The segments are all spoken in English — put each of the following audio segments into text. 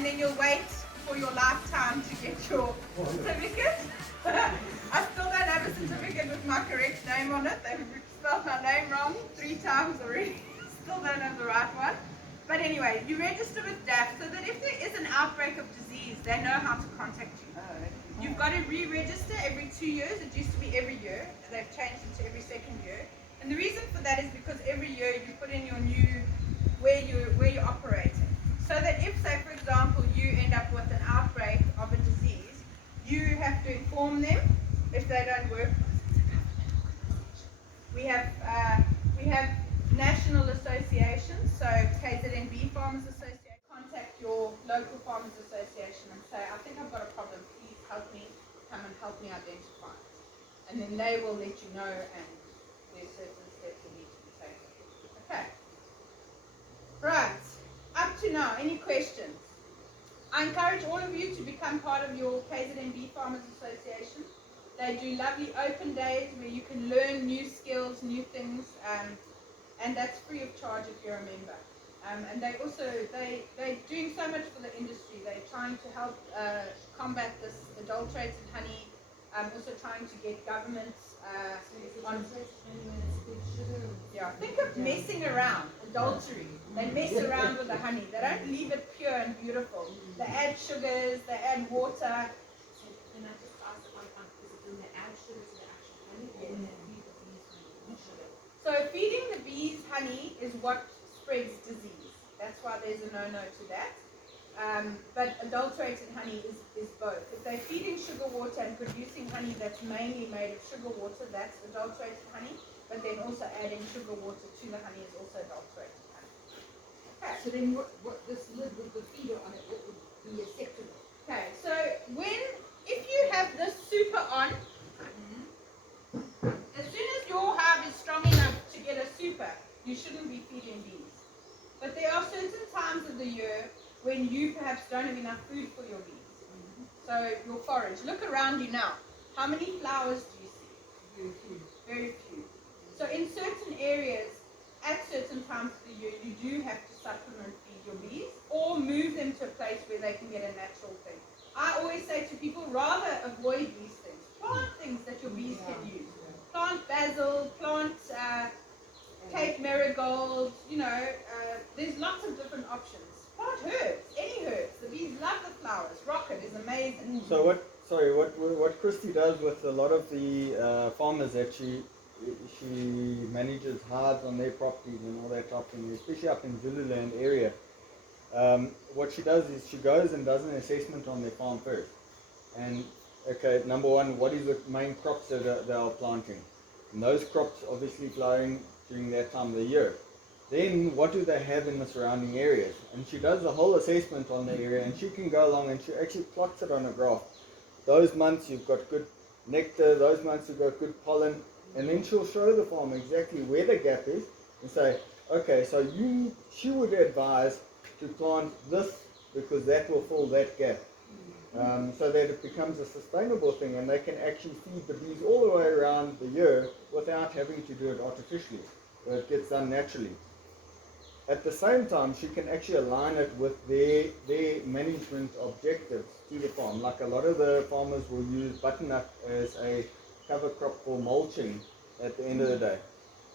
and then you'll wait for your lifetime to get your certificate. I still don't have a certificate with my correct name on it. They've spelled my name wrong 3 times already. Still don't have the right one. But anyway, you register with DAF so that if there is an outbreak of disease, they know how to contact you. You've got to re-register every 2 years. It used to be every year. They've changed it to every 2nd year. And the reason for that is because every year you put in your new, where you're operating. So that if, say for example, you end up with an outbreak of a disease, you have to inform them if they don't work. We have national associations, so KZNB Farmers Association. Contact your local farmers association and say, I think I've got a problem, please help me, come and help me identify it. And then they will let you know, and there's certain steps that need to be taken. Okay. Right. Up to now, any questions? I encourage all of you to become part of your KZNB Farmers Association. They do lovely open days where you can learn new skills, new things, and that's free of charge if you're a member. And they also, they're doing so much for the industry. They're trying to help combat this adulterated honey, also trying to get governments on... Yeah, think of messing around, adultery. They mess around with the honey. They don't leave it pure and beautiful. They add sugars, they add water. Can I just ask one time, is it when they add sugar to the actual honey, or when they feed the bees honey with sugar? So feeding the bees honey is what spreads disease. That's why there's a no-no to that. But adulterated honey is both. If they're feeding sugar water and producing honey that's mainly made of sugar water, that's adulterated honey. But then also adding sugar water to the honey is also adulterated honey. Okay. So then what this lid with the feeder on it, what would be acceptable? Okay, so if you have this super on, as soon as your hive is strong enough to get a super, you shouldn't be feeding bees. But there are certain times of the year when you perhaps don't have enough food for your bees. So your forage. Look around you now. How many flowers do you see? Very few. Very few. So in certain areas, at certain times of the year, you do have to supplement feed your bees or move them to a place where they can get a natural thing. I always say to people, rather avoid these things. Plant things that your bees can use. Plant basil, plant Cape marigold, there's lots of different options. Plant herbs, any herbs. The bees love the flowers. Rocket is amazing. So what Christy does with a lot of the farmers that she manages hives on their properties and all that type of thing, especially up in Zululand area. What she does is she goes and does an assessment on their farm first. And okay, number one, what is the main crops that they are planting? And those crops obviously flowering during that time of the year. Then what do they have in the surrounding areas? And she does the whole assessment on the area, and she can go along and she actually plots it on a graph. Those months you've got good nectar, those months you've got good pollen, and then she'll show the farmer exactly where the gap is and say, okay, so she would advise to plant this because that will fill that gap. So that it becomes a sustainable thing and they can actually feed the bees all the way around the year without having to do it artificially. So it gets done naturally. At the same time, she can actually align it with their management objectives to the farm. Like a lot of the farmers will use butternut as a cover crop for mulching at the end of the day.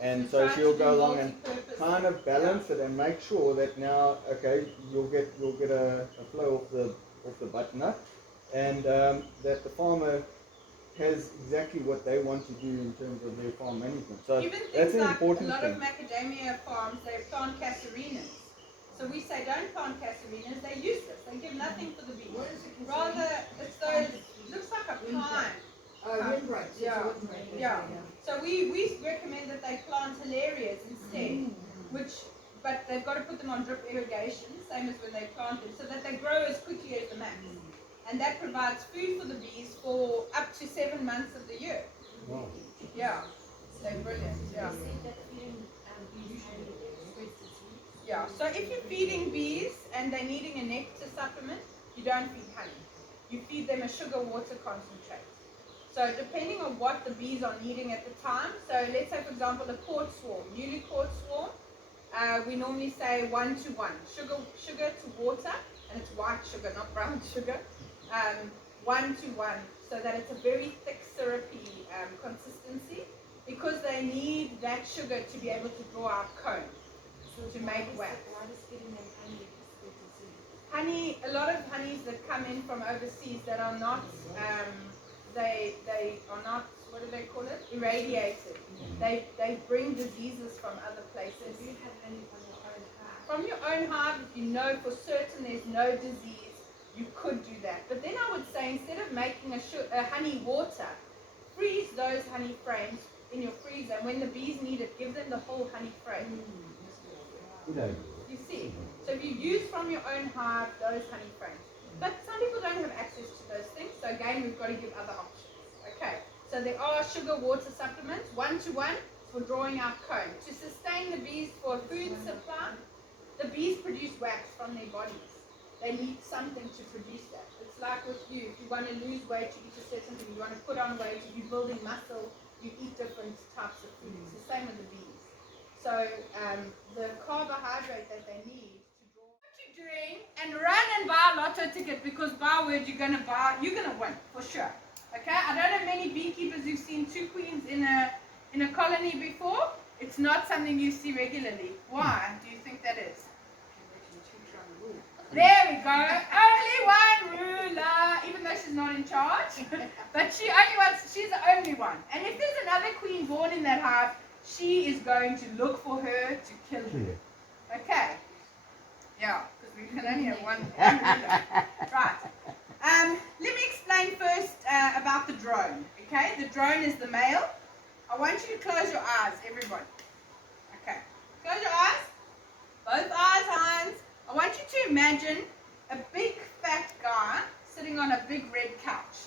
And so she'll go along and kind of balance it and make sure that now, okay, you'll get a flow off the butternut, and that the farmer has exactly what they want to do in terms of their farm management. So even that's things an like important a lot thing. of macadamia farms, they plant cassarinas. So we say don't plant cassarinas, they're useless. They give nothing for the bees. What is it? Rather, it's those, looks like a pine. Windbreak. Yeah. So we recommend that they plant hilarias instead, but they've got to put them on drip irrigation, same as when they plant them, so that they grow as quickly as the max. And that provides food for the bees for up to 7 months of the year. Wow. Yeah, they're brilliant. Yeah. Yeah. So if you're feeding bees and they're needing a nectar supplement, you don't feed honey. You feed them a sugar water concentrate. So depending on what the bees are needing at the time, so let's say for example a court swarm, newly caught swarm, we normally say 1 to 1, sugar to water, and it's white sugar, not brown sugar, 1 to 1, so that it's a very thick syrupy consistency, because they need that sugar to be able to draw out comb to make wax. Why does getting them honey expensive? Honey, a lot of honeys that come in from overseas that are not, they are not, what do they call it? Irradiated. They bring diseases from other places. Do you have honey from your own hive? From your own hive, if you know for certain there's no disease, you could do that. But then I would say, instead of making a honey water, freeze those honey frames in your freezer. And when the bees need it, give them the whole honey frame. You see? So if you use from your own hive those honey frames. But some people don't have access to those things, so again, we've got to give other options. Okay, so there are sugar water supplements, 1 to 1, for drawing out comb. To sustain the bees for food supply, the bees produce wax from their bodies. They need something to produce that. It's like with you, if you want to lose weight, you eat a certain thing. You want to put on weight, if you're building muscle, you eat different types of food. It's the same with the bees. So the carbohydrate that they need to draw. What you're doing, and run and buy a lotto ticket, because by word you're gonna win for sure. Okay, I don't know many beekeepers who've seen 2 queens in a colony before. It's not something you see regularly. Why do you think that is? There we go. Only one ruler, even though she's not in charge. But she's the only one. And if there's another queen born in that hive, she is going to look for her to kill her. Okay. Yeah, because we can only have one ruler. Right. Let me explain first about the drone. Okay, the drone is the male. I want you to close your eyes, everybody. Okay. Close your eyes. Both eyes, hands. I want you to imagine a big fat guy sitting on a big red couch.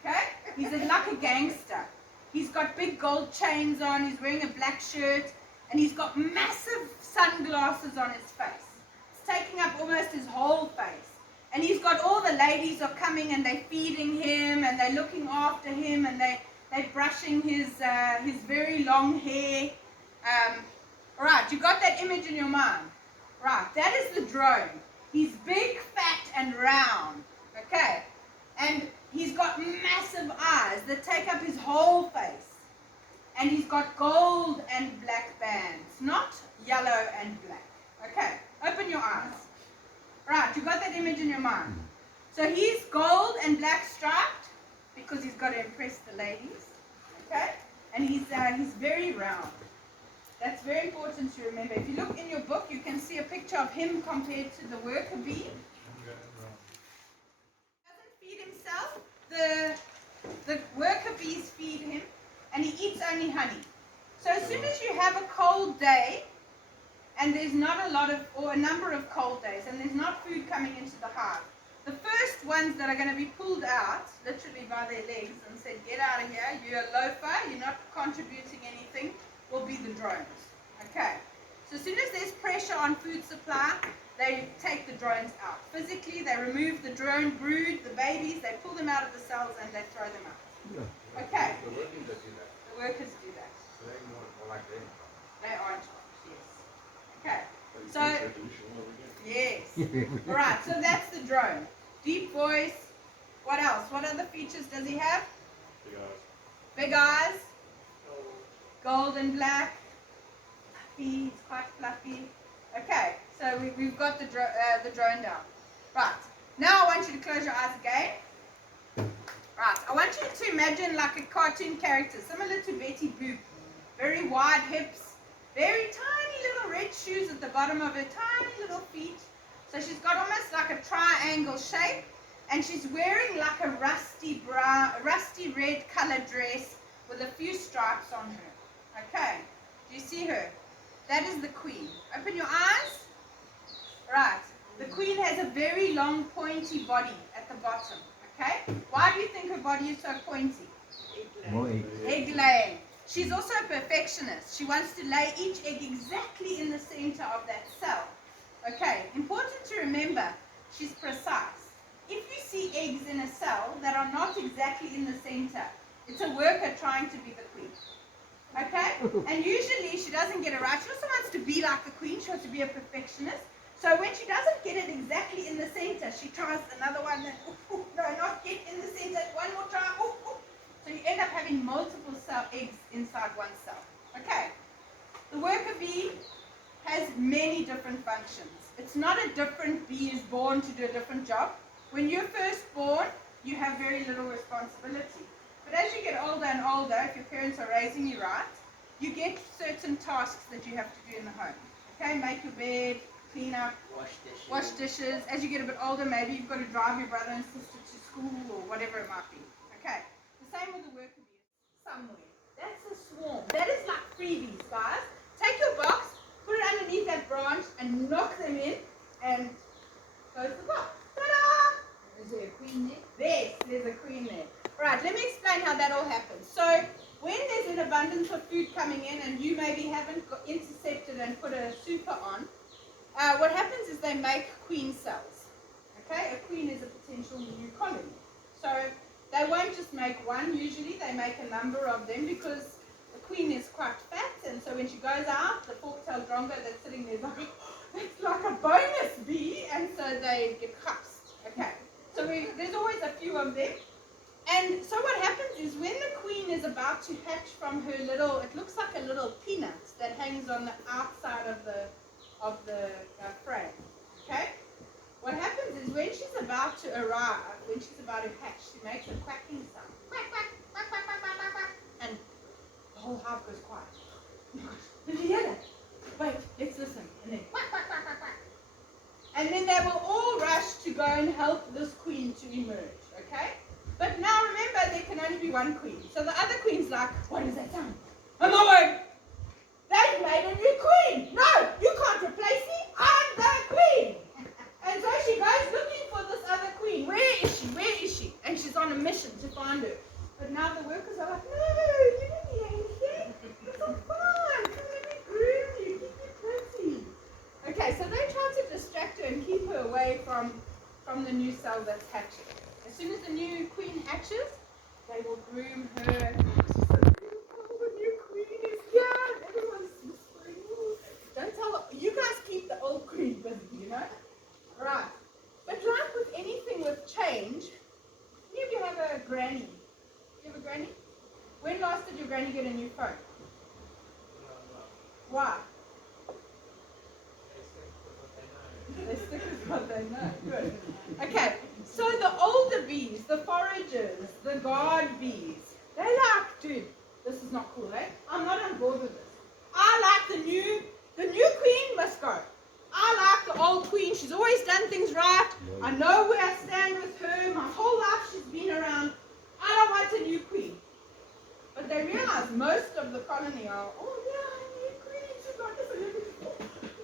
Okay? He's like a gangster. He's got big gold chains on, he's wearing a black shirt, and he's got massive sunglasses on his face. It's taking up almost his whole face. And he's got all the ladies are coming and they're feeding him and they're looking after him and they're brushing his very long hair. Alright, you got that image in your mind? Right, that is the drone. He's big, fat, and round. Okay? And he's got massive eyes that take up his whole face. And he's got gold and black bands, not yellow and black. Okay, open your eyes. Right, you got that image in your mind. So he's gold and black striped because he's got to impress the ladies. Okay? And he's very round. That's very important to remember. If you look in your book, you can see a picture of him compared to the worker bee. He doesn't feed himself. The worker bees feed him, and he eats only honey. So as soon as you have a cold day, and there's not a number of cold days, and there's not food coming into the hive, the first ones that are going to be pulled out, literally by their legs, and said, get out of here, you're a loafer, you're not contributing anything, will be the drones. Okay, so as soon as there's pressure on food supply, they take the drones out. Physically, they remove the drone brood, the babies, they pull them out of the cells and they throw them out. Okay. The workers that do that. The workers do that. So they're more like them. They are in charge, yes. Okay, so, yes. Alright, so that's the drone. Deep voice. What else? What other features does he have? Big eyes. Gold and black. Fluffy, it's quite fluffy. Okay, so we've got the drone down. Right, now I want you to close your eyes again. Right, I want you to imagine like a cartoon character, similar to Betty Boop. Very wide hips, very tiny little red shoes at the bottom of her tiny little feet. So she's got almost like a triangle shape, and she's wearing like a rusty red colored dress with a few stripes on her. Okay, do you see her? That is the queen. Open your eyes. Right, the queen has a very long pointy body at the bottom. Okay, why do you think her body is so pointy? Egg laying. She's also a perfectionist. She wants to lay each egg exactly in the center of that cell. Okay, important to remember, she's precise. If you see eggs in a cell that are not exactly in the center, it's a worker trying to be the queen. Okay? And usually she doesn't get it right. She also wants to be like the queen. She wants to be a perfectionist. So when she doesn't get it exactly in the center, she tries another one. And, no, not get in the center. One more try. So you end up having multiple cell eggs inside one cell. Okay. The worker bee has many different functions. It's not a different bee is born to do a different job. When you're first born, you have very little responsibility. But as you get older and older, if your parents are raising you right, you get certain tasks that you have to do in the home. Okay, make your bed, clean up, wash dishes. As you get a bit older, maybe you've got to drive your brother and sister to school or whatever it might be. Okay, the same with the worker bee. Somewhere. That's a swarm. That is like freebies, guys. Take your box, put it underneath that branch, and knock them in, and close the box. Ta-da! Is there a queen there? Yes, there's a queen there. Alright, let me explain how that all happens. So, when there's an abundance of food coming in and you maybe haven't intercepted and put a super on, what happens is they make queen cells. Okay, a queen is a potential new colony. So, they won't just make one usually, they make a number of them because the queen is quite fat, and so when she goes out, the fork-tailed drongo that's sitting there is like, oh, it's like a bonus bee, and so they get cuffed. Okay, so there's always a few of them. And so what happens is when the queen is about to hatch from her little, it looks like a little peanut that hangs on the outside of the frame. Okay? What happens is when she's about to arrive, when she's about to hatch, she makes a quacking sound. Quack, quack, quack, quack, quack, quack, quack, quack. And the whole hive goes quiet. Oh my gosh, did you hear that? Wait, let's listen. And then quack, quack, quack, quack, quack. And then they will all rush to go and help this queen to emerge. Okay? But now remember, there can only be one queen. So the other queen's like, what does that sound? I'm not worried. They've made a new queen. No, you can't replace me. I'm the queen. And so she goes looking for this other queen. Where is she? Where is she? And she's on a mission to find her. But now the workers are like, no, you didn't need anything. It's all fine. Come let me groom you. Keep you pretty. Okay, so they try to distract her and keep her away from the new cell that's hatching. As soon as the new queen hatches, they will groom her. She's so beautiful. The new queen is here. Everyone's whispering. Don't tell her. You guys keep the old queen busy, you know? Right. But like with anything with change, any of you have a granny? Do you have a granny? When last did your granny get a new phone? Why? They stick with what they know. Good. Okay, so the older bees, the foragers, the guard bees, they like, dude, this is not cool, eh? I'm not on board with this. I like the new queen must go. I like the old queen. She's always done things right. I know where I stand with her. My whole life she's been around. I don't want a new queen. But they realize most of the colony are, oh yeah, a new queen. She's got this. Let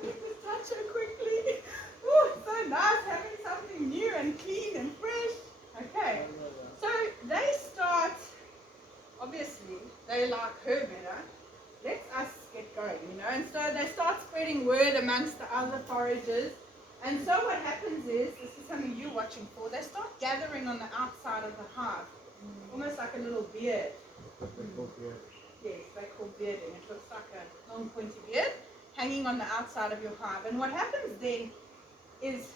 me just touch her quickly. Oh, it's so nice having something new and clean and fresh. Okay. So they start, obviously, they like her better. Let us get going, you know. And so they start spreading word amongst the other foragers. And so what happens is, this is something you're watching for, they start gathering on the outside of the hive. Almost like a little beard. Yes, they call bearding. It looks like a long pointy beard hanging on the outside of your hive. And what happens then is,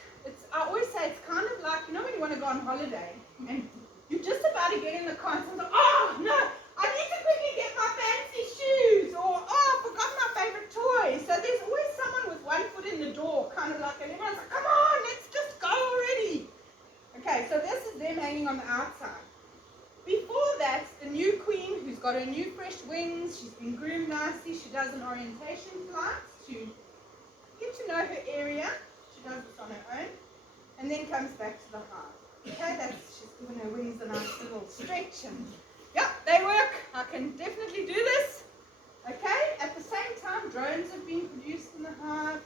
I always say it's kind of like, you know when you want to go on holiday and you're just about to get in the car and someone's like, oh no, I need to quickly get my fancy shoes, or oh, I forgot my favorite toy. So there's always someone with one foot in the door, kind of like, and everyone's like, come on, let's just go already. Okay, so this is them hanging on the outside. Before that, the new queen who's got her new fresh wings, she's been groomed nicely, she does an orientation flight to get to know her area. She does this on her own, and then comes back to the hive. Okay, she's given her wings a nice little stretch, and yeah, they work. I can definitely do this. Okay, at the same time, drones have been produced in the hive,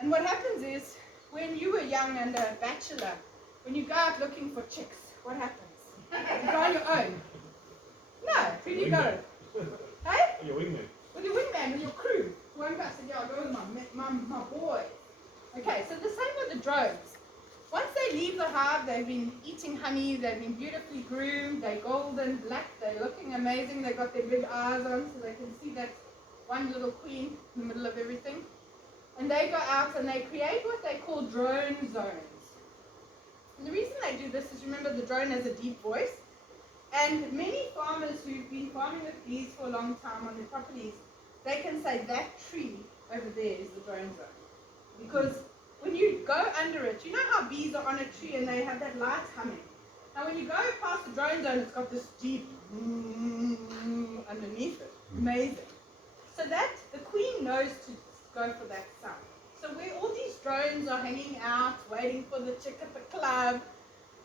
and what happens is, when you were young and a bachelor, when you go out looking for chicks, what happens? You go on your own. No, who do you go? Hey? Your wingman. With your wingman, with your crew. One guy said, yeah, I'll go with my boy. Okay, so the same with the drones. Once they leave the hive, they've been eating honey, they've been beautifully groomed, they're golden, black, they're looking amazing, they've got their big eyes on so they can see that one little queen in the middle of everything. and they go out and they create what they call drone zones. And the reason they do this is, remember, the drone has a deep voice, and many farmers who've been farming with bees for a long time on their properties, they can say that tree over there is the drone zone. Because when you go under it, you know how bees are on a tree and they have that light humming. Now when you go past the drone zone, it's got this deep underneath it. Amazing. So that the queen knows to go for that sound. So where all these drones are hanging out, waiting for the chick at the club,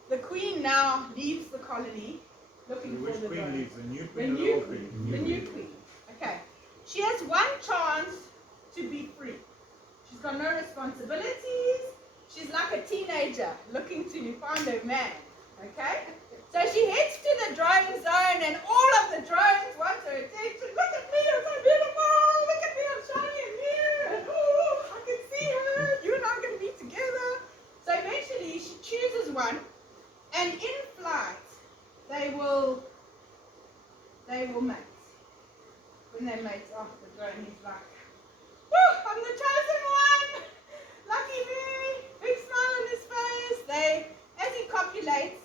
the queen now leaves the colony looking for the drone. Leaves? The new The queen or the new old queen. queen? The new queen. Okay. She has one chance to be free. She's got no responsibilities. She's like a teenager looking to find her man. Okay? So she heads to the drone zone, and all of the drones want her attention. Look at me, I'm so beautiful. Look at me, I'm shiny and new. And oh, I can see her. You and I are going to be together. So eventually she chooses one, and in flight they will mate. When they mate, oh, the drone, he's like, woo, I'm the chosen one. Lucky me. Big smile on his face. As he copulates,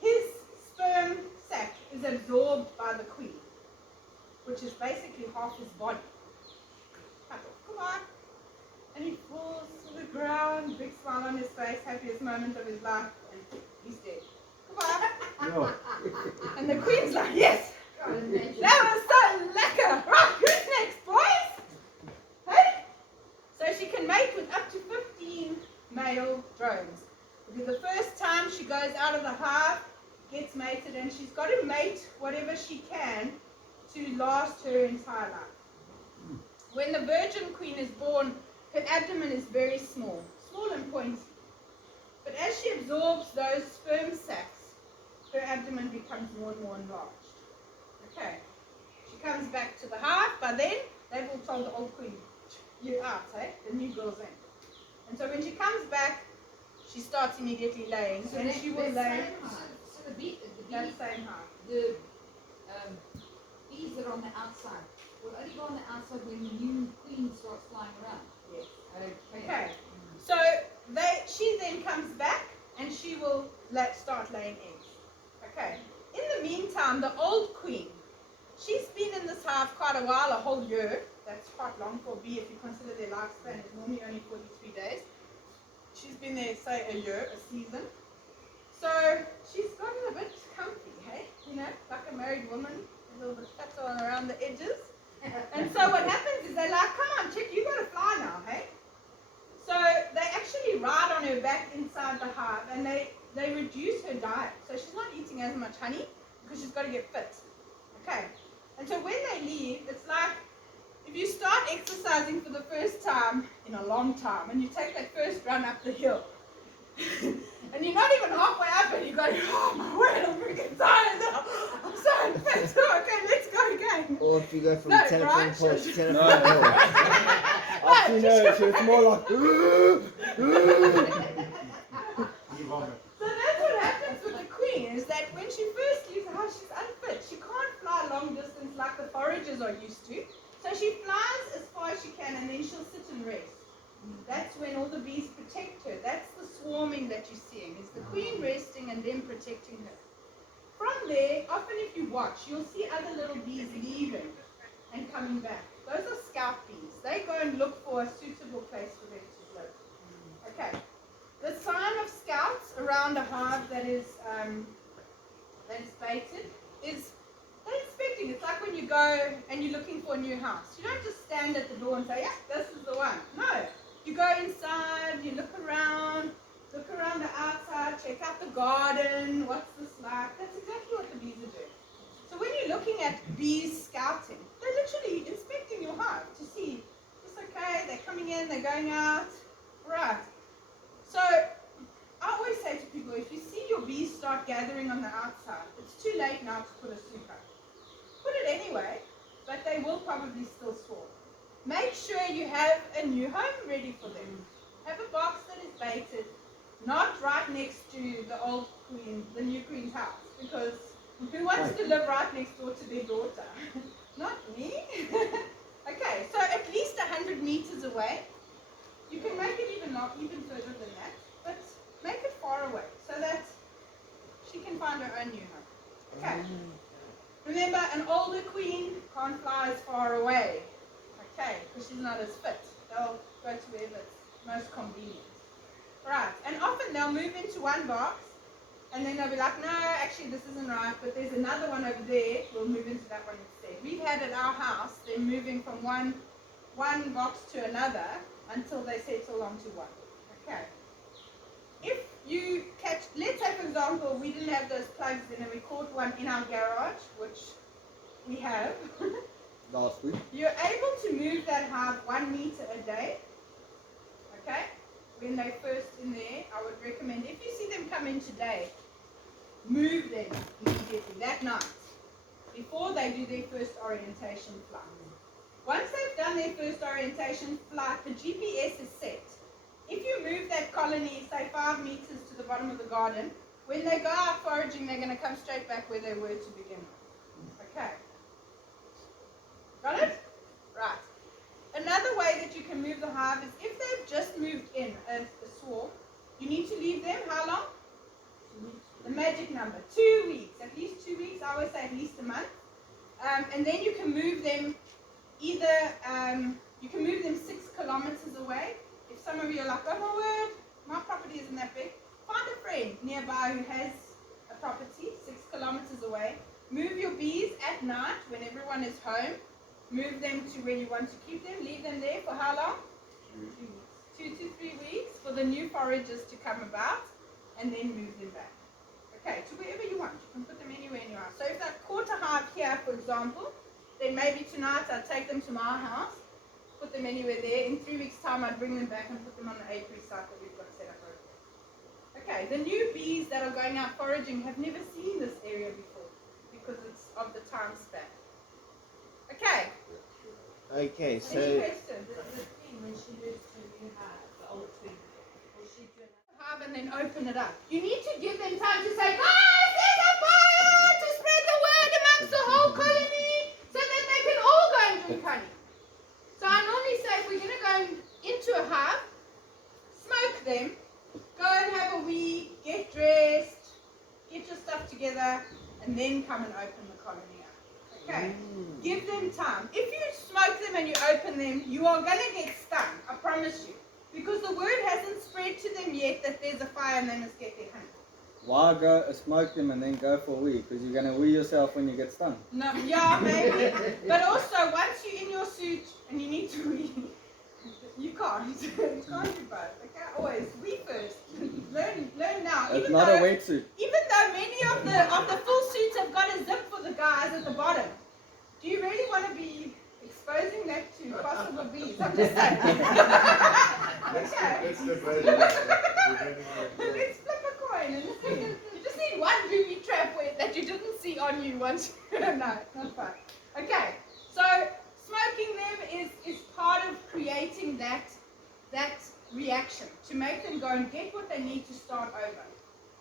his sperm sac is absorbed by the queen, which is basically half his body. Cut off. Come on. And he falls to the ground, big smile on his face, happiest moment of his life, and he's dead. Come on. No. And the queen's like, yes, that was so lekker. Right, who's next, boys? Hey? So she can mate with up to 15 male drones. It'll be the first time she goes out of the hive, gets mated, and she's got to mate whatever she can to last her entire life. When the virgin queen is born, her abdomen is very small and pointy. But as she absorbs those sperm sacs, her abdomen becomes more and more enlarged. Okay. She comes back to the hive. By then, they've all told the old queen, you're out, hey? The new girl's in. And so when she comes back, she starts immediately laying. So and that- she will that lay same hive. So the that same hive. bees that are on the outside will only go on the outside when the new queen starts flying around. Yes. Okay. Okay. So she then comes back and she will start laying eggs. Okay. In the meantime, the old queen, she's been in this hive quite a while, a whole year. That's quite long for a bee if you consider their lifespan is normally only 43 days. She's been there, say, a year, a season. So she's gotten a bit comfy, hey? You know, like a married woman, a little bit fat on around the edges. And so what happens is they're like, come on, chick, you got to fly now, hey? So they actually ride on her back inside the hive, and they reduce her diet. So she's not eating as much honey because she's got to get fit. Okay. And so when they leave, it's like if you start exercising for the first time in a long time, and you take that first run up the hill, and you're not even halfway up, and you go, oh my word, I'm freaking tired now. I'm so unfit. Okay, let's go again. Or if you go from No, 10 right? points to 10 No. points. I've seen her, so it's more like, You vomit. So that's what happens with the queen, is that when she first leaves the house, she's unfit. She can't fly long distance like the foragers are used to. So she flies as far as she can, and then she'll sit and rest. That's when all the bees protect her. That's the swarming that you're seeing, is the queen resting and them protecting her. From there, often if you watch, you'll see other little bees leaving and coming back. Those are scout bees. They go and look for a suitable place for them to live. Okay. The sign of scouts around a hive that is baited is they're inspecting. It's like when you go and you're looking for a new house. You don't just stand at the door and say, yeah, this is the one. No. You go inside, you look around the outside, check out the garden, what's this like. That's exactly what the bees are doing. So when you're looking at bees scouting, they're literally inspecting your hive to see, it's okay, they're coming in, they're going out. Right. So I always say to people, if you see your bees start gathering on the outside, it's too late now to put a soup up. Put it anyway, but they will probably still swarm. Make sure you have a new home ready for them. Have a box that is baited, not right next to the old queen, the new queen's house, because who wants to live right next door to their daughter? Not me. Okay, so at least 100 meters away, You can make it even further than that, but make it far away so that she can find her own new home. Okay. Remember, an older queen can't fly as far away. Okay, because she's not as fit. They'll go to wherever it's most convenient. Right, and often they'll move into one box, and then they'll be like, no, actually this isn't right, but there's another one over there, we'll move into that one instead. We've had at our house, they're moving from one box to another until they settle onto one. Okay. If you catch, let's say for example, we didn't have those plugs in and we caught one in our garage, which we have. Last week. You're able to move that hive 1 meter a day. Okay? When they're first in there, I would recommend, if you see them come in today, move them immediately that night before they do their first orientation flight. Once they've done their first orientation flight, the GPS is set. If you move that colony, say 5 meters to the bottom of the garden, when they go out foraging, they're going to come straight back where they were to begin with. Okay. Got it? Right. Another way that you can move the hive is if they've just moved in a swarm, you need to leave them how long? The magic number, 2 weeks, at least 2 weeks. I always say at least a month. And then you can move them either, you can move them 6 kilometers away. If some of you are like, oh my word, my property isn't that big, find a friend nearby who has a property 6 kilometers away. Move your bees at night when everyone is home. Move them to where you want to keep them. Leave them there for how long? 2 to 3 weeks for the new foragers to come about, and then move them back. Okay, to wherever you want. You can put them anywhere in your house. So if I caught a hive here, for example, then maybe tonight I'd take them to my house, put them anywhere there. In 3 weeks' time, I'd bring them back and put them on the apiary site that we've got set up over there. Okay, the new bees that are going out foraging have never seen this area before because it's of the time span. Okay. Okay, so Any questions? The queen, when she moves to a new hive, the old queen, will she do another? Hive and then open it up. You need to give them time to say, guys, there's a fire, to spread the word amongst the whole colony so that they can all go and drink honey. So I normally say if we're going to go into a hive, smoke them, go and have a wee, get dressed, get your stuff together, and then come and open the colony up. Okay? Give them time. If you smoke them and you open them, you are going to get stung, I promise you. Because the word hasn't spread to them yet that there's a fire and they must get their honey. why go smoke them and then go for a wee? Because you're going to wee yourself when you get stung. No, yeah, maybe. But also, once you're in your suit and you need to wee, you can't. You can't do both. Okay? Always wee first. Learn now. It's not a wetsuit. Even though many of the full suits have got a zip for the guys at the bottom, do you really want to be exposing that to possible bees? I'm just saying. Okay. Let's divide it. Let's flip a coin and see. You just need one booby trap that you didn't see on you once. No, not fun. Okay, so smoking them is part of creating that reaction to make them go and get what they need to start over.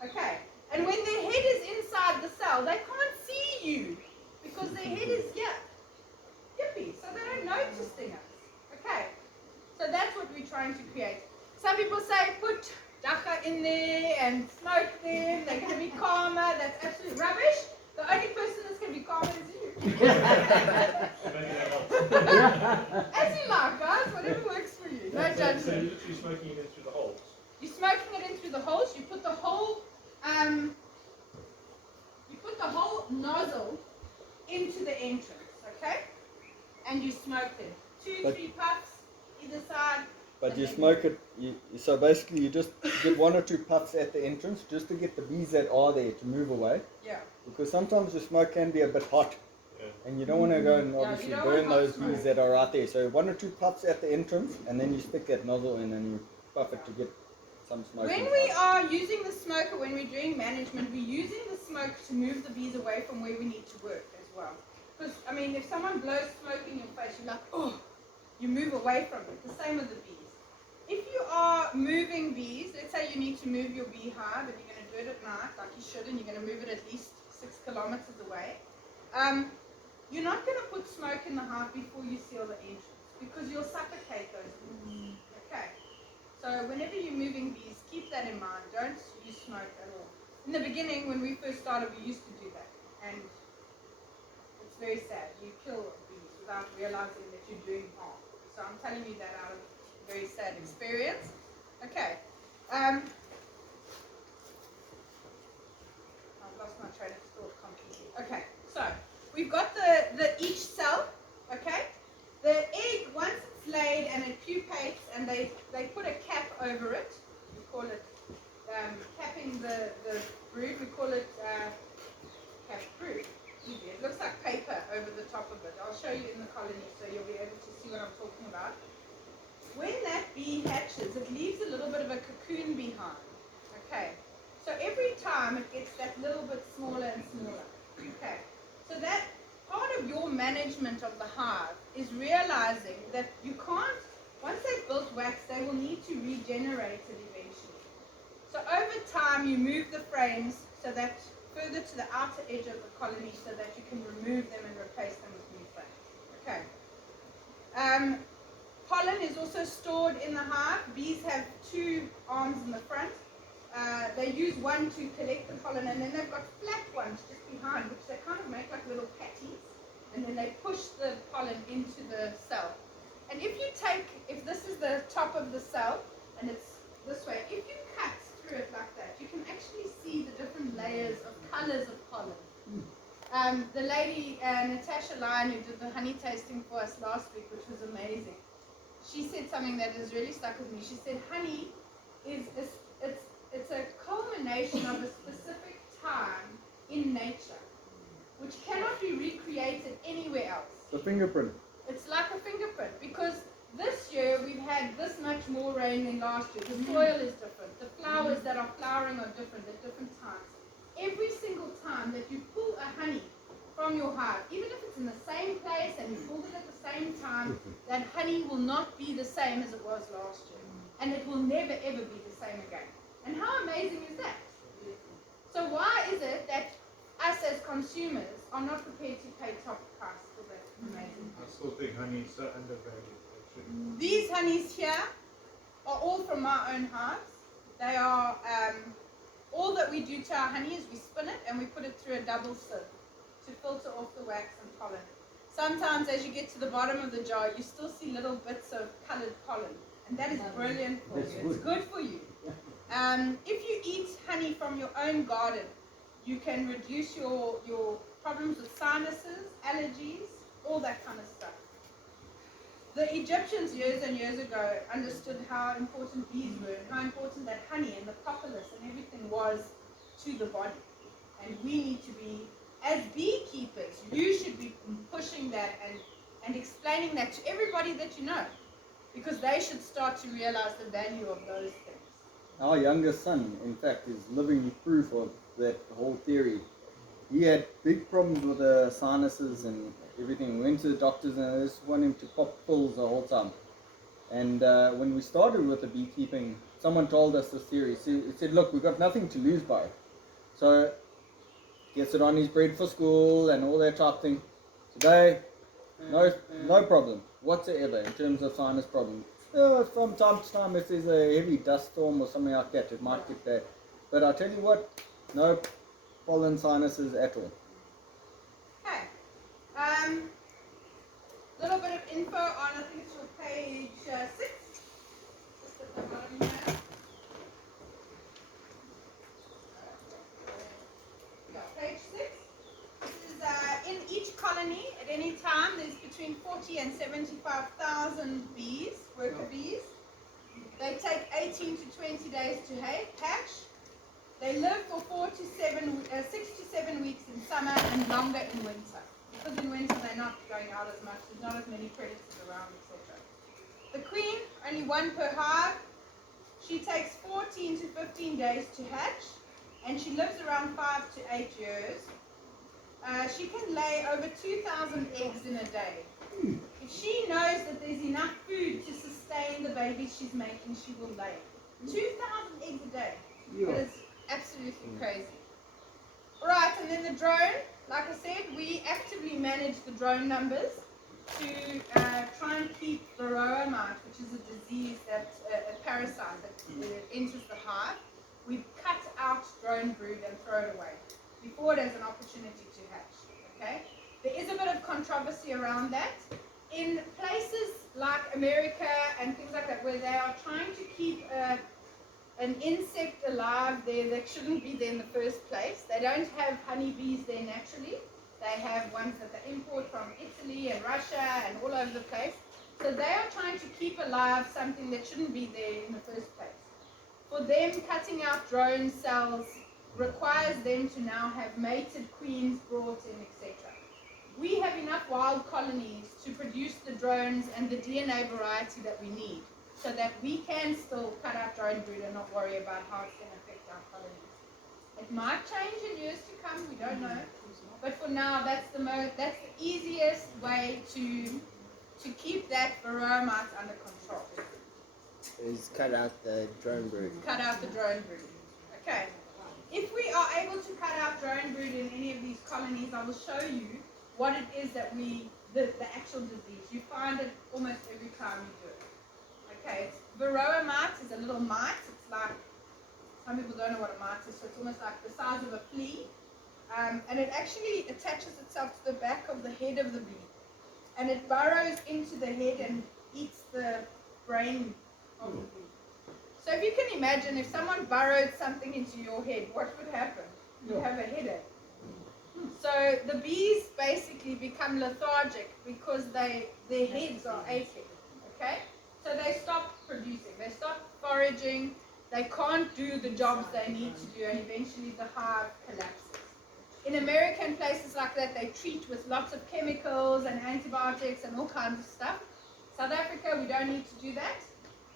Okay, and when their head is inside the cell, they can't see you because their head is here. Yippee, so they don't notice things. Okay, so that's what we're trying to create. Some people say put dacha in there and smoke them, they're going to be calmer. That's absolute rubbish. The only person that's going to be calmer is you. As you like, guys, whatever works for you. No So judgment. you're literally smoking it in through the holes. You're smoking it in through the holes. You put the whole nozzle into the entrance, okay? And you smoke them. 2-3 puffs either side. But you smoke it, so basically you just get 1 or 2 puffs at the entrance just to get the bees that are there to move away. Yeah. Because sometimes the smoke can be a bit hot. Yeah. And you don't want to go and Yeah, obviously you don't burn want hot those smoke. bees that are right there. So 1 or 2 puffs at the entrance and then you stick that nozzle in and you puff it to get some smoke. When we are using the smoker, when we're doing management, we're using the smoke to move the bees away from where we need to work as well. Because, I mean, if someone blows smoke in your face, you're like, oh, you move away from it. The same with the bees. If you are moving bees, let's say you need to move your beehive and you're going to do it at night, like you should, and you're going to move it at least 6 kilometers away, you're not going to put smoke in the hive before you seal the entrance because you'll suffocate those bees. Okay. So whenever you're moving bees, keep that in mind. Don't use smoke at all. In the beginning, when we first started, we used to do that. And it's very sad. You kill bees without realizing that you're doing harm. So I'm telling you that out of very sad experience. Okay. I've lost my train of thought completely. Okay, so we've got the each cell, okay? The egg, once it's laid and it pupates and they put a cap over it, we call it capping the brood, we call it cap brood. Easy. It looks like paper over the top of it. I'll show you in the colony so you'll be able to see what I'm talking about. When that bee hatches, it leaves a little bit of a cocoon behind. Okay, so every time it gets that little bit smaller and smaller. Okay, so that part of your management of the hive is realizing that you can't, once they've built wax, they will need to regenerate it eventually. So over time you move the frames so that further to the outer edge of the colony so that you can remove them and replace them with new frames. Okay. Pollen is also stored in the hive. Bees have two arms in the front. They use one to collect the pollen, and then they've got flat ones just behind, which they kind of make like little patties, and then they push the pollen into the cell. And if this is the top of the cell, and it's this way, if you cut through it like that, you can actually see the different layers of colors of pollen. The lady, Natasha Lyon, who did the honey tasting for us last week, which was amazing, she said something that has really stuck with me. She said honey it's a culmination of a specific time in nature, which cannot be recreated anywhere else. The fingerprint. It's like a fingerprint, because this year we've had this much more rain than last year. The soil is different. The flowers that are flowering are different at different times. Every single time that you pull a honey from your hive, even if it's in the same place and you pulled it at the same time, that honey will not be the same as it was last year. And it will never ever be the same again. And how amazing is that? So why is it that us as consumers are not prepared to pay top price for that amazing honey? I still think honey is so undervalued. Actually. These honeys here are all from my own hives. They are, all that we do to our honey is we spin it and we put it through a double sieve to filter off the wax and pollen. Sometimes as you get to the bottom of the jar, you still see little bits of colored pollen. And that is brilliant for you. It's good for you. If you eat honey from your own garden, you can reduce your problems with sinuses, allergies, all that kind of stuff. The Egyptians years and years ago understood how important bees were and how important that honey and the propolis and everything was to the body. And we need to be, as beekeepers, you should be pushing that and explaining that to everybody that you know, because they should start to realize the value of those things. Our youngest son, in fact, is living proof of that whole theory. He had big problems with the sinuses and everything. We went to the doctors and they just want him to pop pills the whole time. And when we started with the beekeeping, someone told us this theory. So it said, look, we've got nothing to lose by it. So gets it on his bread for school and all that type of thing. Today, no problem whatsoever in terms of sinus problems. From time to time, if there's a heavy dust storm or something like that, it might get bad. But I tell you what, no pollen sinuses at all. Okay. Little bit of info on, I think it's on page 6. Just at the bottom here. Yeah, page 6. This is in each colony at any time there's between 40 and 75,000 bees, worker bees. They take 18 to 20 days to hatch. They live for 6 to 7 weeks in summer and longer in winter. Because in winter they're not going out as much, there's not as many predators around, etc. The queen, only one per hive. She takes 14 to 15 days to hatch, and she lives around 5 to 8 years. She can lay over 2,000 eggs in a day. If she knows that there's enough food to sustain the babies she's making, she will lay 2,000 eggs a day. That is absolutely crazy. Right, and then the drone, like I said, we actively manage the drone numbers. to try and keep Varroa mite, which is a disease that, a parasite that enters the hive, we cut out drone brood and throw it away before it has an opportunity to hatch. Okay? There is a bit of controversy around that. In places like America and things like that, where they are trying to keep an insect alive there that shouldn't be there in the first place, they don't have honeybees there naturally. They have ones that they import from Italy and Russia and all over the place. So they are trying to keep alive something that shouldn't be there in the first place. For them, cutting out drone cells requires them to now have mated queens brought in, etc. We have enough wild colonies to produce the drones and the DNA variety that we need, so that we can still cut out drone brood and not worry about how it's going to affect our colonies. It might change in years to come, we don't know. But for now, that's the easiest way to keep that Varroa mite under control. Is cut out the drone brood. Cut out the drone brood. Okay. If we are able to cut out drone brood in any of these colonies, I will show you what it is that the actual disease. You find it almost every time you do it. Okay. Varroa mite is a little mite. It's like, some people don't know what a mite is, so it's almost like the size of a flea. And it actually attaches itself to the back of the head of the bee. And it burrows into the head and eats the brain of the bee. So if you can imagine, if someone burrowed something into your head, what would happen? You have a headache. So the bees basically become lethargic because their heads are aching. Okay? So they stop producing, they stop foraging, they can't do the jobs they need to do, and eventually the hive collapses. In America and places like that, they treat with lots of chemicals and antibiotics and all kinds of stuff. South Africa, we don't need to do that.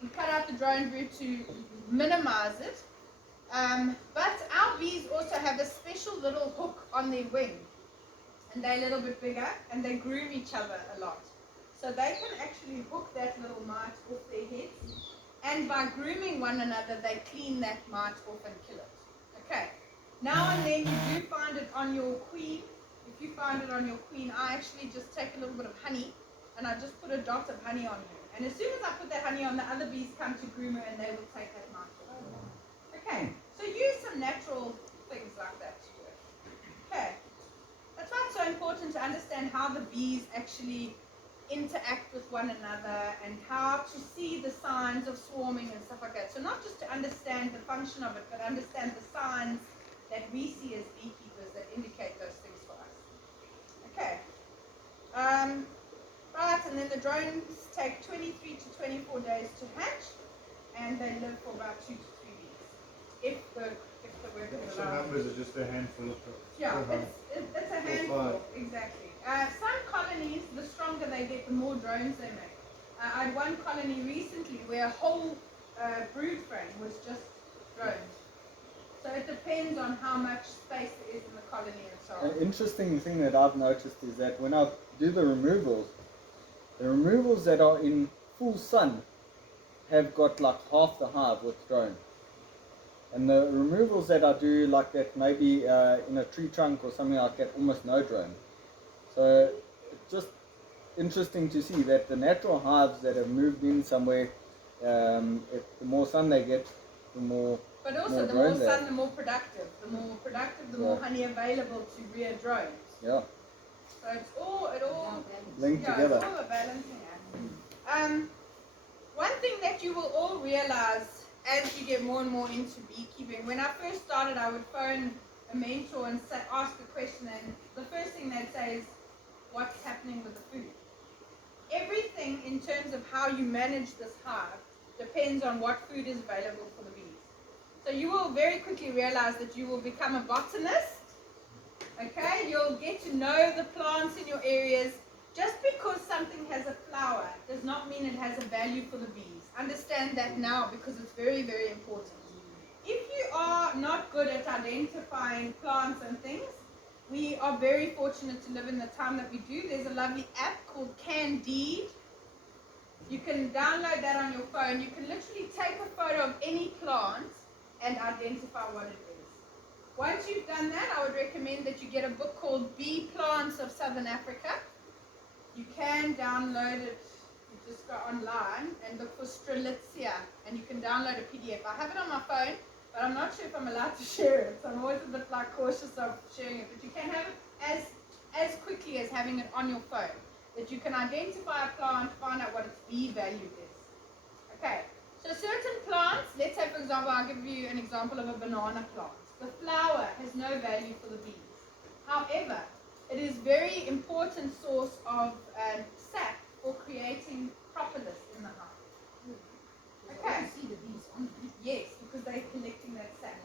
We cut out the drone brood to minimize it. But our bees also have a special little hook on their wing. And they're a little bit bigger, and they groom each other a lot. So they can actually hook that little mite off their heads. And by grooming one another, they clean that mite off and kill it. Okay. Now and then you do find it on your queen. If you find it on your queen, I actually just take a little bit of honey and I just put a dot of honey on her. And as soon as I put that honey on, the other bees come to groom her and they will take that mite off. Okay, so use some natural things like that to work. Okay, that's why it's so important to understand how the bees actually interact with one another and how to see the signs of swarming and stuff like that. So not just to understand the function of it, but understand the signs that we see as beekeepers that indicate those things for us. Okay. Right, and then the drones take 23 to 24 days to hatch, and they live for about 2 to 3 weeks. If the workers So allow. numbers are just a handful of Yeah, it's a handful, exactly. Some colonies, the stronger they get, the more drones they make. I had one colony recently where a whole brood frame was just drones. So it depends on how much space there is in the colony and so on. An interesting thing that I've noticed is that when I do the removals that are in full sun have got like half the hive with drone. And the removals that I do like that, maybe in a tree trunk or something like that, almost no drone. So it's just interesting to see that the natural hives that have moved in somewhere, the more sun they get, the more. But also, the more sun, the more productive. The more productive, the more honey available to rear drones. Yeah. So it all linked together. It's all a balancing act. One thing that you will all realize as you get more and more into beekeeping, when I first started, I would phone a mentor and ask a question, and the first thing they'd say is, what's happening with the food? Everything in terms of how you manage this hive depends on what food is available for the bees. So you will very quickly realize that you will become a botanist. Okay, you'll get to know the plants in your areas. Just because something has a flower does not mean it has a value for the bees. Understand that now, because it's very, very important. If you are not good at identifying plants and things, we are very fortunate to live in the time that we do. There's a lovely app called Candide. You can download that on your phone. You can literally take a photo of any plant and identify what it is. Once you've done that, I would recommend that you get a book called Bee Plants of Southern Africa. You can download it. You just go online and look for Strelitzia, and you can download a PDF. I have it on my phone, but I'm not sure if I'm allowed to share it. So I'm always a bit like cautious of sharing it. But you can have it as quickly as having it on your phone, that you can identify a plant, find out what its bee value is. Okay, so certain plants, let's say for example, I'll give you an example of a banana plant. The flower has no value for the bees. However, it is very important source of sap for creating propolis in the hive. Okay. You see the bees on them. Yes, because they're collecting that sap.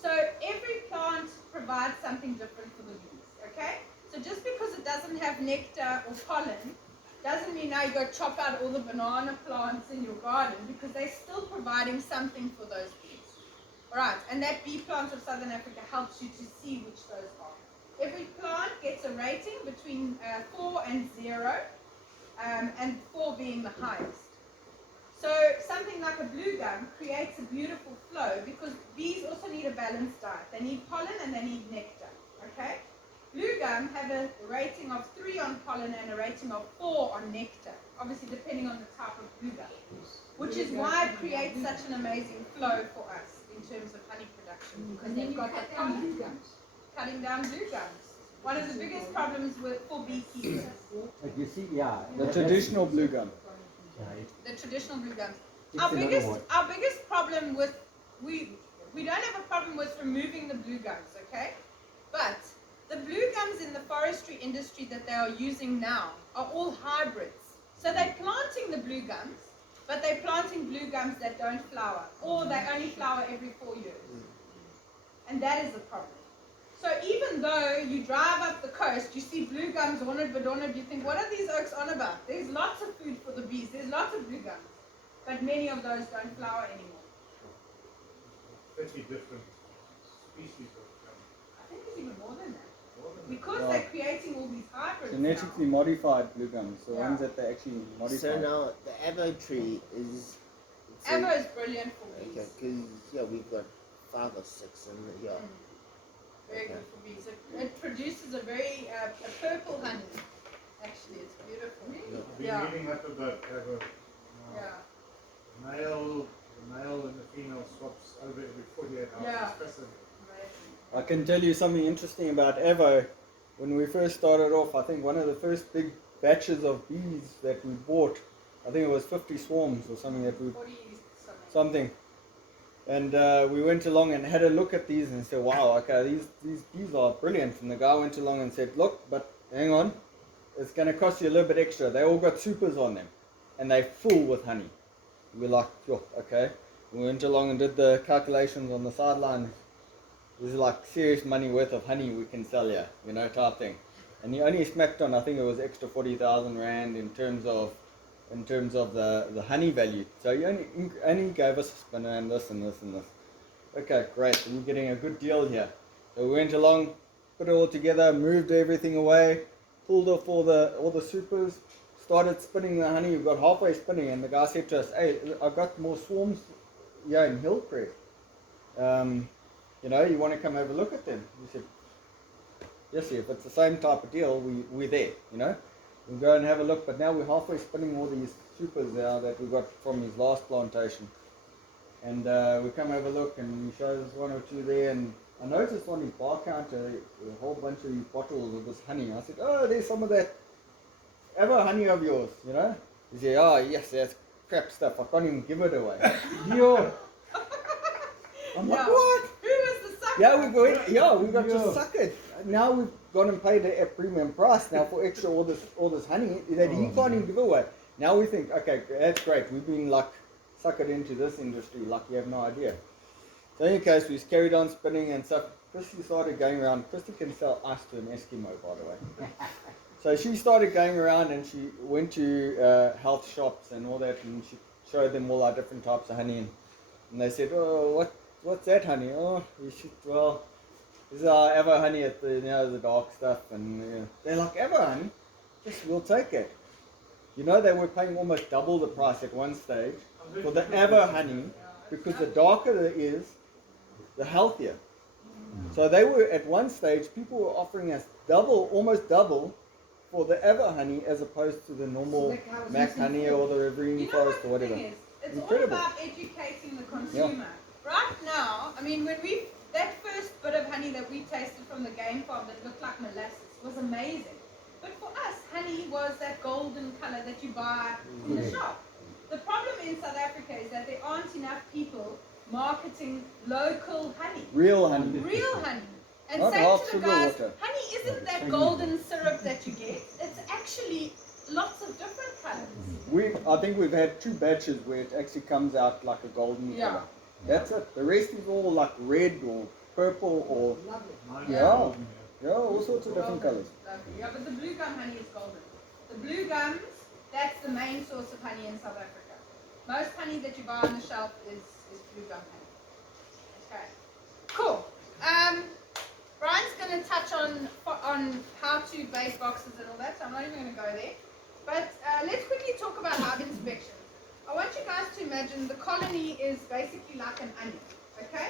So every plant provides something different for the bees. Okay? So just because it doesn't have nectar or pollen doesn't mean now you go chop out all the banana plants in your garden, because they're still providing something for those bees. Alright, and that bee plant of Southern Africa helps you to see which those are. Every plant gets a rating between 4 and 0, and 4 being the highest. So something like a blue gum creates a beautiful flow, because bees also need a balanced diet. They need pollen and they need nectar. Okay? Blue gum have a rating of 3 on pollen and a rating of 4 on nectar, obviously depending on the type of blue gum, which is why it creates such an amazing flow for us in terms of honey production, because And then they've you got cut the down pollen. blue gums. Cutting down blue gums. One of the biggest problems for beekeepers. But you see, yeah. The traditional blue gum. The traditional blue gums. It's Our another biggest, one. our biggest problem with, we don't have a problem with removing the blue gums, okay? But the blue gums in the forestry industry that they are using now are all hybrids. So they're planting the blue gums, but they're planting blue gums that don't flower, or they only flower every 4 years. And that is the problem. So even though you drive up the coast, you see blue gums, horned bedoned, you think, what are these oaks on about? There's lots of food for the bees, there's lots of blue gums. But many of those don't flower anymore. 30 different species of gum. I think there's even more than that. More than Because Wow. they're creating all these hybrids Genetically now. modified blue gums, the Yeah. ones that they actually modify. So now the avo tree is. it's a- Avo is brilliant for Okay, bees. because yeah, we've got 5 or 6 in here. Very good for bees. It produces a very a purple honey. Actually, it's beautiful. I've been Yeah. reading up about avo. Yeah. The male and the female swaps over every 48 hours. Yeah. It's fascinating. Amazing. I can tell you something interesting about Evo. When we first started off, I think one of the first big batches of bees that we bought, I think it was 50 swarms or something that we 40 something. something. And we went along and had a look at these and said, wow, okay, these bees are brilliant. And the guy went along and said, look, but hang on, it's going to cost you a little bit extra. They all got supers on them and they're full with honey. We're like, yo, okay. We went along and did the calculations on the sideline. This is like serious money worth of honey we can sell here, you know, type thing. And he only smacked on, I think it was extra 40,000 rand in terms of the honey value. So he only gave us a spinner and this and this and this. Okay, great. We're getting a good deal here. So we went along, put it all together, moved everything away, pulled off all the supers, started spinning the honey. We got halfway spinning, and the guy said to us, "Hey, I've got more swarms here in Hillcrest. You know, you want to come have a look at them?" We said, "Yes, if it's the same type of deal, we're there. You know, we'll go and have a look." But now we're halfway spinning all these supers now that we got from his last plantation, and we come have a look, and he shows us 1 or 2 there, and I noticed on his bar counter a whole bunch of these bottles of this honey. I said, "Oh, there's some of that ever honey of yours, you know?" He said, "Oh, yes, that's crap stuff. I can't even give it away." Yo. I'm like, Yeah. what? Who was the sucker? Yeah, we got Yeah. just suckered. Now we've gone and paid a premium price now for extra all this honey that he can't even give away. Now we think, okay, that's great. We've been like suckered into this industry like you have no idea. So in any case, we carried on spinning and stuff. Christy started going around. Christy can sell ice to an Eskimo, by the way. So she started going around and she went to health shops and all that, and she showed them all our different types of honey. And they said, "Oh, what's that honey?" "Oh, you should, well, this is our ever honey at the, you know, the dark stuff." And they're like, "Ever honey? Yes, we'll take it." You know, they were paying almost double the price at one stage for the ever honey, because the darker it is, the healthier. So they were at one stage, people were offering us double, almost double, for the ever honey as opposed to the normal Like I was Mac missing honey food. or the riverine You know forest what or the whatever. thing is? It's Incredible. all about educating the consumer. Right now, I mean, that first bit of honey that we tasted from the game farm that looked like molasses was amazing. But for us, honey was that golden color that you buy in the shop. The problem in South Africa is that there aren't enough people marketing local honey. Real honey. Real honey. And Not saying half to the sugar guys, water. honey isn't that golden syrup that you get. It's actually lots of different colors. I think we've had 2 batches where it actually comes out like a golden Yeah. color. That's it. The rest is all like red or purple or Lovely. Mine Yeah. is golden, all sorts of different colors. Lovely. Yeah, but the blue gum honey is golden. The blue gums, that's the main source of honey in South Africa. Most honey that you buy on the shelf is blue gum honey. Okay. Cool. Brian's going to touch on how to bake boxes and all that, so I'm not even going to go there. But let's quickly talk about hive inspection. I want you guys to imagine the colony is basically like an onion, okay?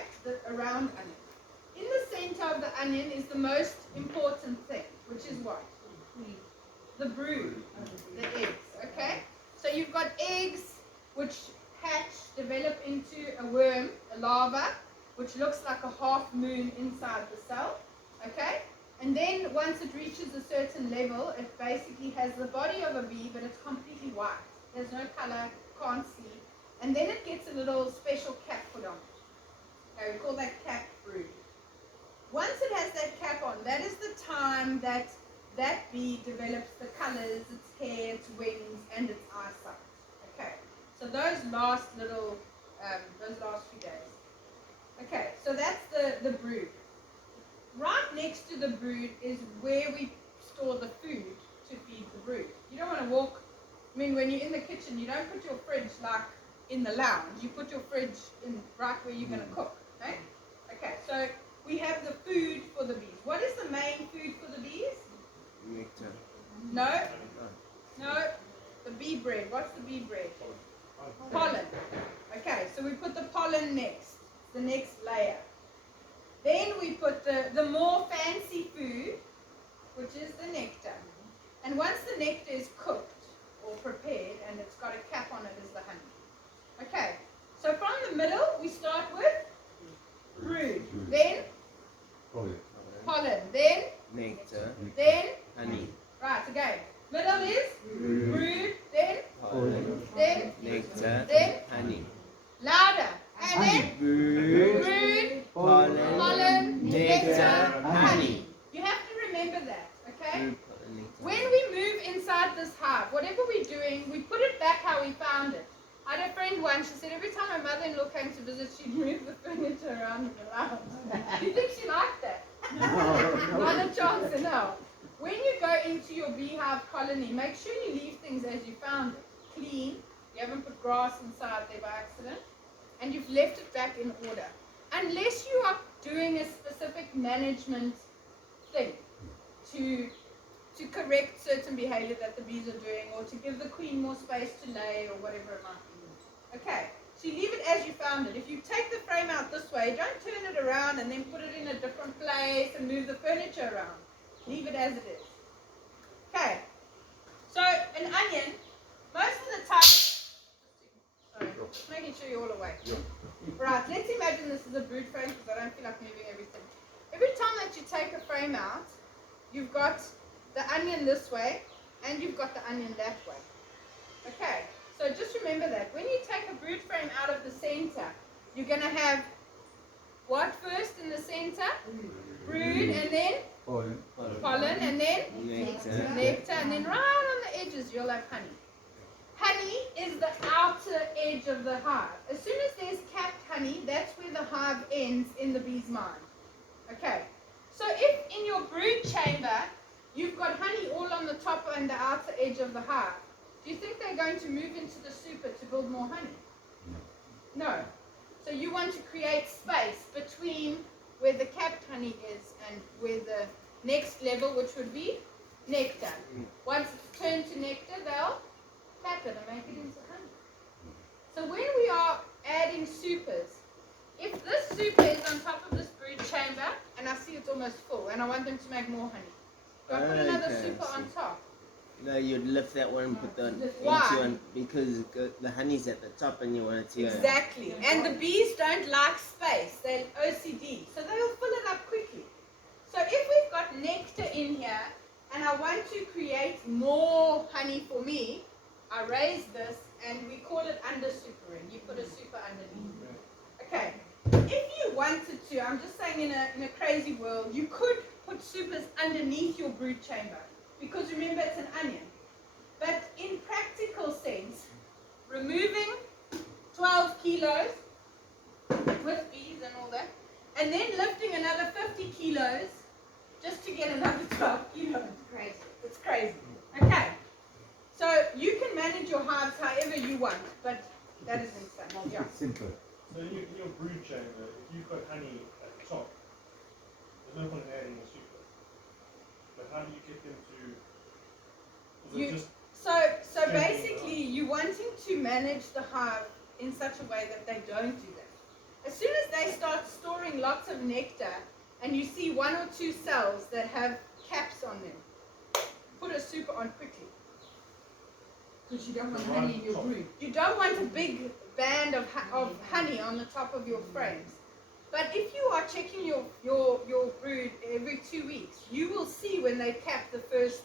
A round onion. In the center of the onion is the most important thing, which is what? The brood, the eggs, okay? So you've got eggs which hatch, develop into a worm, a larva, which looks like a half moon inside the cell, okay? And then once it reaches a certain level, it basically has the body of a bee, but it's completely white. There's no color, can't see. And then it gets a little special cap put on it. Okay, we call that cap brood. Once it has that cap on, that is the time that that bee develops the colors, its hair, its wings, and its eyesight. Okay, so those last few days. Okay, so that's the brood. Right next to the brood is where we store the food to feed the brood. You don't want to walk, I mean, when you're in the kitchen, you don't put your fridge like in the lounge. You put your fridge in right where you're going to cook, okay? Okay, so we have the food for the bees. What is the main food for the bees? Nectar. No, the bee bread. What's the bee bread? Pollen. Okay, so we put the pollen next, the next layer. Then we put the more fancy food, which is the nectar. And once the nectar is cooked or prepared and it's got a cap on it, is the honey. Okay, so from the middle we start with brood, then pollen, then Nectar. then Honey. right again. Middle is brood, then Pollen. then Nectar. then Honey. louder, and then Brood. brood, Pollen. pollen, nectar, Nectar. honey. You have to remember that, okay? Brood, pollen, nectar. When we move inside this hive, whatever we're doing, we put it back how we found it. I had a friend once, she said every time my mother-in-law came to visit, she'd move the furniture around in the lounge. Do you think she liked that? Not a chance in hell. When you go into your beehive colony, make sure you leave things as you found it. Clean, you haven't put grass inside there by accident, and you've left it back in order. Unless you are doing a specific management thing to correct certain behavior that the bees are doing, or to give the queen more space to lay, or whatever it might be. Okay, so you leave it as you found it. If you take the frame out this way, don't turn it around and then put it in a different place and move the furniture around. Leave it as it is. Okay, so an onion, most of the time, sorry, just making sure you're all awake. Right, let's imagine this is a brood frame because I don't feel like moving everything. Every time that you take a frame out, you've got the onion this way and you've got the onion that way. Okay, so just remember that. When you take a brood frame out of the center, you're going to have what first in the center? Brood, and then pollen, and then nectar, and then right on the edges you'll have honey. Honey is the outer edge of the hive. As soon as there's capped honey, that's where the hive ends in the bee's mind. Okay, so if in your brood chamber you've got honey all on the top and the outer edge of the hive, do you think they're going to move into the super to build more honey? No. So you want to create space between where the capped honey is and where the next level, which would be nectar. Once it's turned to nectar, they'll cap it and make it into honey. So when we are adding supers, if this super is on top of this brood chamber, and I see it's almost full, and I want them to make more honey, do I put another super on top? No, you'd lift that one and put the Why? empty one because the honey's at the top and you want it to go. Exactly. And the bees don't like space. They're OCD. So they'll fill it up quickly. So if we've got nectar in here and I want to create more honey for me, I raise this and we call it under supering. You put a super underneath. Okay. If you wanted to, I'm just saying in a crazy world, you could put supers underneath your brood chamber. Because remember, it's an onion. But in practical sense, removing 12 kilos with bees and all that, and then lifting another 50 kilos just to get another 12 kilos. Crazy. It's crazy. Okay. So you can manage your hives however you want, but that is insane. Yeah. Simple. So in your brood chamber, if you've got honey at the top, there's no point in adding a super. But how do you get them to? Is it just So basically, you're wanting to manage the hive in such a way that they don't do that. As soon as they start storing lots of nectar, and you see 1 or 2 cells that have caps on them, put a super on quickly. Because you don't want honey in your brood. You don't want a big band of honey on the top of your frames. But if you are checking your brood every 2 weeks, you will see when they cap the first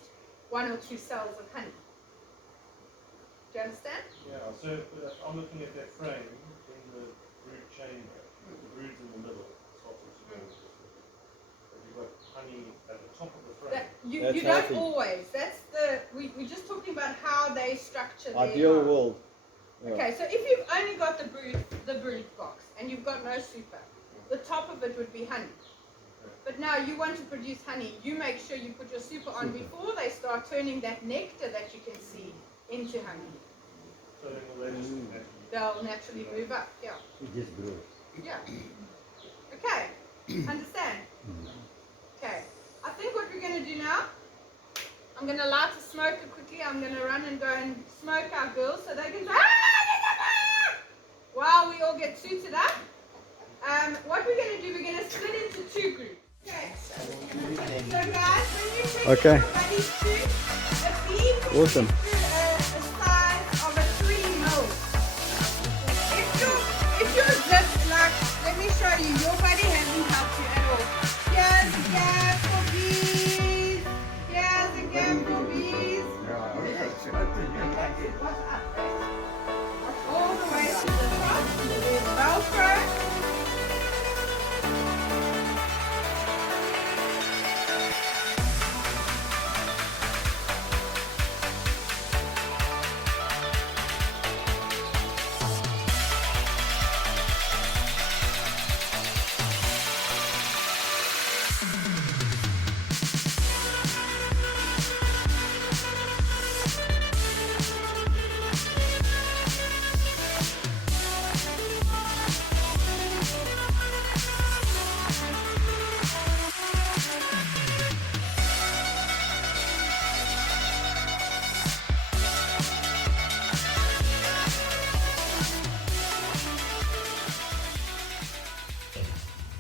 1 or 2 cells of honey. Do you understand? yeah? So I'm looking at that frame in the brood chamber. The brood's in the middle. But you've got honey at the top of the frame. You That's don't healthy. always. We're just talking about how they structure their Ideal hive. world. Yeah. Okay, so if you've only got the brood box and you've got no super, the top of it would be honey. But now you want to produce honey, you make sure you put your super on before they start turning that nectar that you can see into honey. So then will they just They'll naturally move up. Yeah. It just grows. Yeah. Okay. Understand? Okay. I think what we're going to do now, I'm going to light a smoker quickly. I'm going to run and go and smoke our girls so they can say, while we all get suited up. What we're going to do, we're going to split into 2 groups. Okay. So guys, when you take Okay. everybody's shoot, a bee will Awesome. shoot the size of a 3 mil. If you're just like, let me show you, your body hasn't helped you at all. Here's a gap for bees. Here's a gap for bees. All the way to the top. There's Velcro.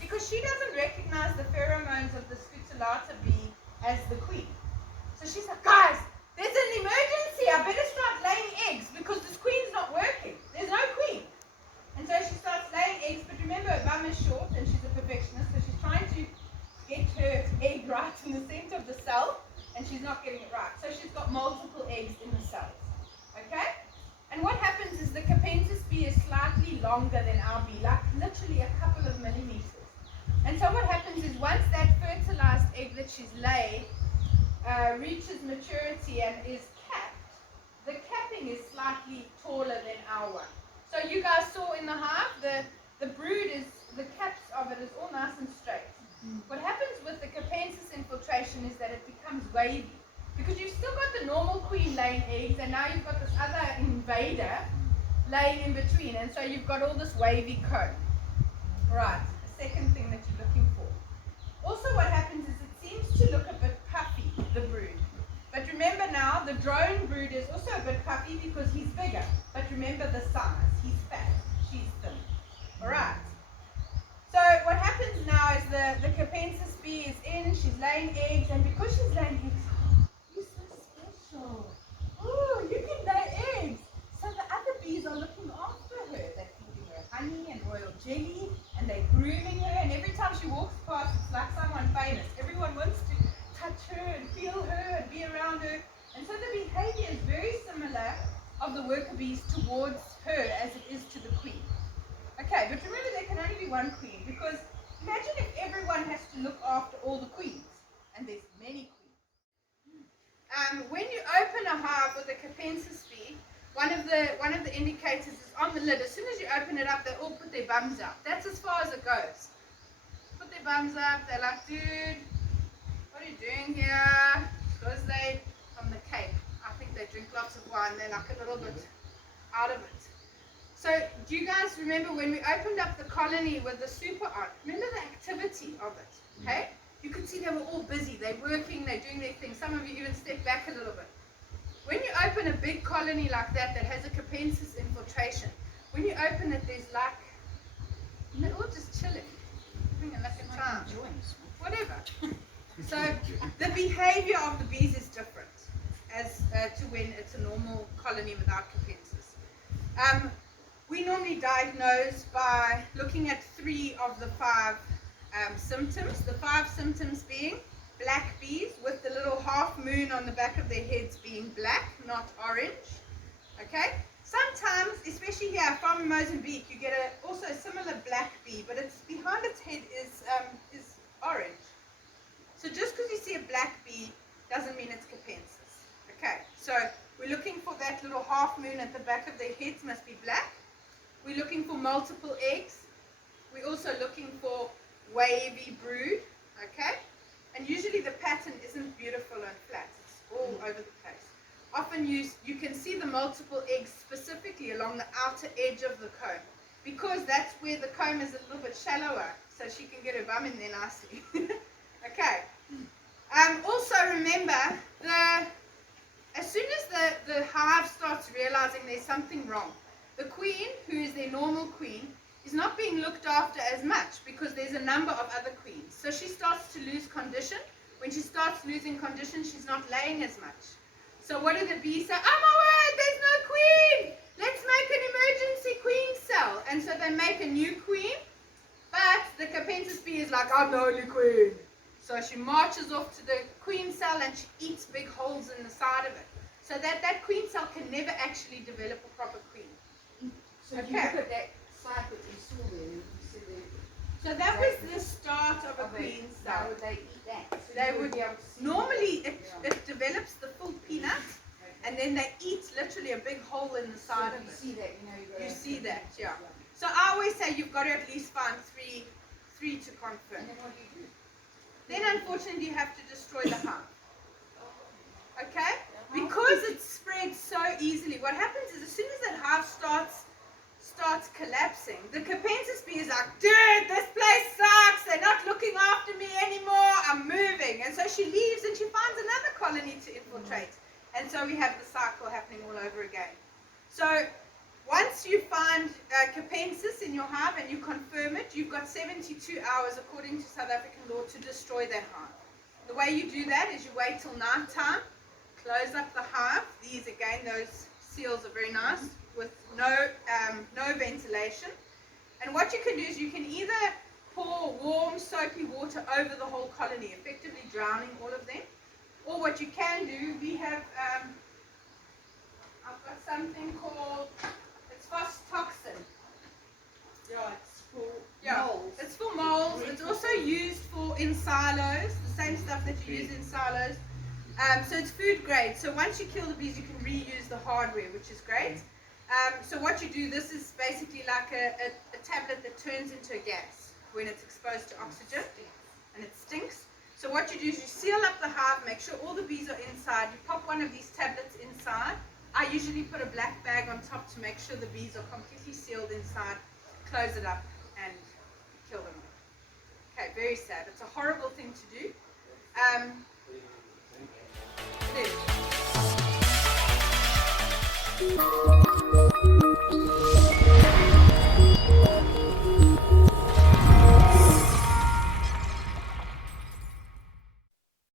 Because she doesn't recognize the pheromones of the scutellata bee as the queen. So she's like, guys, there's an emergency. I better start laying eggs because this queen's not working. There's no queen. And so she starts laying eggs. But remember, her bum is short and she's a perfectionist. So she's trying to get her egg right in the center of the cell. And she's not getting it right. So she's got multiple eggs in the cells. Okay? And what happens is the Capensis bee is slightly longer than our bee, like literally a couple of millimeters. And so what happens is once that fertilized egg that she's laid reaches maturity and is capped, the capping is slightly taller than our one. So you guys saw in the hive, the brood is, the caps of it is all nice and straight. What happens with the Capensis infiltration is that it becomes wavy. Because you've still got the normal queen laying eggs, and now you've got this other invader laying in between, and so you've got all this wavy comb. Right, the second thing that you're looking for. Also what happens is it seems to look a bit puffy, the brood. But remember now, the drone brood is also a bit puffy because he's bigger. But remember the size, he's fat, she's thin. Alright. So what happens now is the Capensis bee is in, she's laying eggs, and because she's laying eggs, you're so special. jelly, and they're grooming her, and every time she walks past, it's like someone famous. Everyone wants to touch her and feel her and be around her. And so the behavior is very similar of the worker bees towards her as it is to the queen. Okay, but remember there can only be one queen, because imagine if everyone has to look after all the queens, and there's many queens. When you open a hive with a Capensis bee, one of the indicators is on the lid. As soon as you open it up, they all put their bums out. That's as far as it goes. Put their bums up. They're like, dude, what are you doing here? Because they from the Cape. I think they drink lots of wine. They're like a little bit out of it. So do you guys remember when we opened up the colony with the super on? Remember the activity of it, okay? You could see they were all busy. They're working, they're doing their thing. Some of you even step back a little bit. When you open a big colony like that has a Capensis infiltration, when you open it, there's like, they're all just chilling, having a lucky time, whatever. So the behavior of the bees is different as to when it's a normal colony without Capensis. We normally diagnose by looking at 3 of the 5 symptoms. The 5 symptoms being black bees with the little half moon on the back of their heads being black, not orange. Okay? Sometimes, especially here from Mozambique, you get also a similar black bee, but it's behind its head is orange. So just because you see a black bee doesn't mean it's Capensis. Okay, so we're looking for that little half moon at the back of their heads must be black. We're looking for multiple eggs. We're also looking for wavy brood. Okay, and usually the pattern isn't beautiful and flat. It's all over the place. Often you can see the multiple eggs specifically along the outer edge of the comb, because that's where the comb is a little bit shallower, so she can get her bum in there nicely. Okay. Also remember, as soon as the hive starts realizing there's something wrong, the queen, who is their normal queen, is not being looked after as much because there's a number of other queens. So she starts to lose condition. When she starts losing condition, she's not laying as much. So what do the bees say? Oh my word, there's no queen! Let's make an emergency queen cell. And so they make a new queen, but the Capensis bee is like, I'm the only queen. So she marches off to the queen cell and she eats big holes in the side of it. So that queen cell can never actually develop a proper queen. So if you look at that side that you saw there, you see So that was the start of a queen cell. how would they eat that? So They you would be able to see normally that. it develops the full peanut, and then they eat literally a big hole in the side of you it. see that, you know, You see that, yeah. So I always say you've got to at least find three to confirm. And then what do you do? Then unfortunately you have to destroy the hive. Okay? Because it spreads so easily. What happens is as soon as that hive starts collapsing, the Capensis bee is like, dude, this place sucks, they're not looking after me anymore, I'm moving. And so she leaves and she finds another colony to infiltrate. And so we have the cycle happening all over again. So once you find Capensis in your hive and you confirm it, you've got 72 hours according to South African law to destroy that hive. The way you do that is you wait till night time, close up the hive. These again, those seals are very nice with no ventilation. And what you can do is you can either pour warm soapy water over the whole colony, effectively drowning all of them. Or what you can do, we have, I've got something called, it's phostoxin. Yeah, it's for Yeah, moles. it's for moles. It's also used in silos, the same stuff that you use in silos. So it's food grade. So once you kill the bees, you can reuse the hardware, which is great. So what you do, this is basically like a tablet that turns into a gas when it's exposed to oxygen, and it stinks. So what you do is you seal up the hive, make sure all the bees are inside. You pop one of these tablets inside. I usually put a black bag on top to make sure the bees are completely sealed inside. Close it up and kill them. Okay, very sad. It's a horrible thing to do. It is.